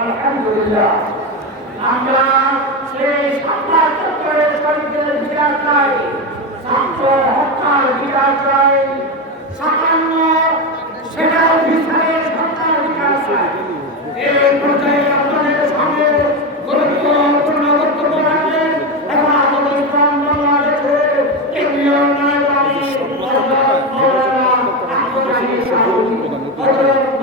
আলহামদুলিল্লাহ আমরা সেই সাতটা চত্বরের শহীদদের বিচার চাই, ছাত্র হত্যার বিচার চাই, ৫৭ সেনা অফিসারের হত্যার বিচার চাই। এই পর্যায়ে আপনাদের সামনে গুরুত্বপূর্ণ বক্তব্য রাখবেন হেফাজত ইসলাম বাংলাদেশের কেন্দ্রীয় নায়ক আমির হযরত মাওলানা আব্দুল হামিদ সাহেব।